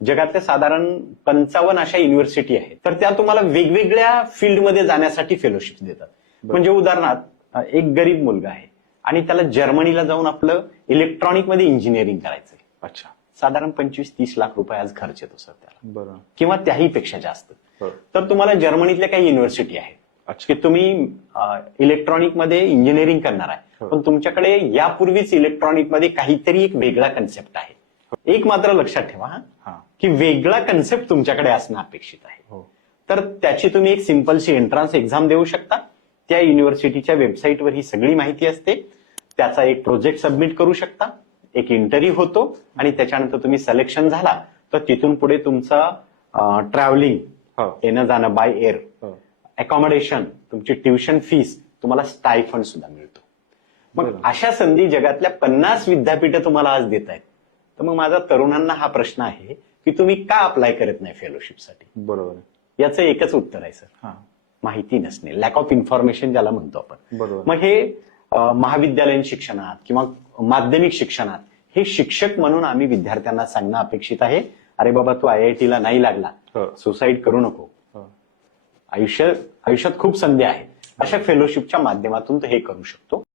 जगातल्या साधारण 55 अशा युनिव्हर्सिटी आहेत, तर त्या तुम्हाला वेगवेगळ्या फील्डमध्ये जाण्यासाठी फेलोशिप देतात. म्हणजे उदाहरणार्थ एक गरीब मुलगा आहे आणि त्याला जर्मनीला जाऊन आपलं इलेक्ट्रॉनिक मध्ये इंजिनिअरिंग करायचंय. अच्छा. साधारण 25-30 लाख रुपये आज खर्च येतो सर त्याला, बरं. किंवा त्याही पेक्षा जास्त. तर तुम्हाला जर्मनीतल्या काही युनिव्हर्सिटी आहेत की तुम्ही इलेक्ट्रॉनिक मध्ये इंजिनिअरिंग करणार आहे, पण तुमच्याकडे यापूर्वीच इलेक्ट्रॉनिक मध्ये काहीतरी एक वेगळा कन्सेप्ट आहे. एक मात्र लक्षात ठेवा की वेगळा कन्सेप्ट तुमच्याकडे असणं अपेक्षित आहे. तर त्याची तुम्ही एक सिंपलशी एंट्रन्स एक्झाम देऊ शकता. त्या युनिव्हर्सिटीच्या वेबसाईटवर ही सगळी माहिती असते. त्याचा एक प्रोजेक्ट सबमिट करू शकता, एक इंटरव्ह्यू होतो आणि त्याच्यानंतर तुम्ही सिलेक्शन झाला तर तिथून पुढे तुमचा ट्रॅव्हलिंग, येणं जाणं बाय एअर, अकॉमोडेशन, तुमची ट्युशन फीस, तुम्हाला स्टायफंड सुद्धा मिळतो. मग अशा संधी जगातल्या 50 विद्यापीठं तुम्हाला आज देत आहेत. तर मग माझा तरुणांना हा प्रश्न आहे की तुम्ही का अप्लाय करत नाही फेलोशिपसाठी? बरोबर. याचं एकच उत्तर आहे सर, माहिती नसणे, लॅक ऑफ इन्फॉर्मेशन ज्याला म्हणतो आपण. बरोबर. मग हे महाविद्यालयीन शिक्षणात किंवा माध्यमिक शिक्षणात हे शिक्षक म्हणून आम्ही विद्यार्थ्यांना सांगणं अपेक्षित आहे, अरे बाबा तू IIT ला नाही लागला, सुसाईड करू नको. आयुष्यात खूप संधी आहे. अशा फेलोशिपच्या माध्यमातून तो हे करू शकतो.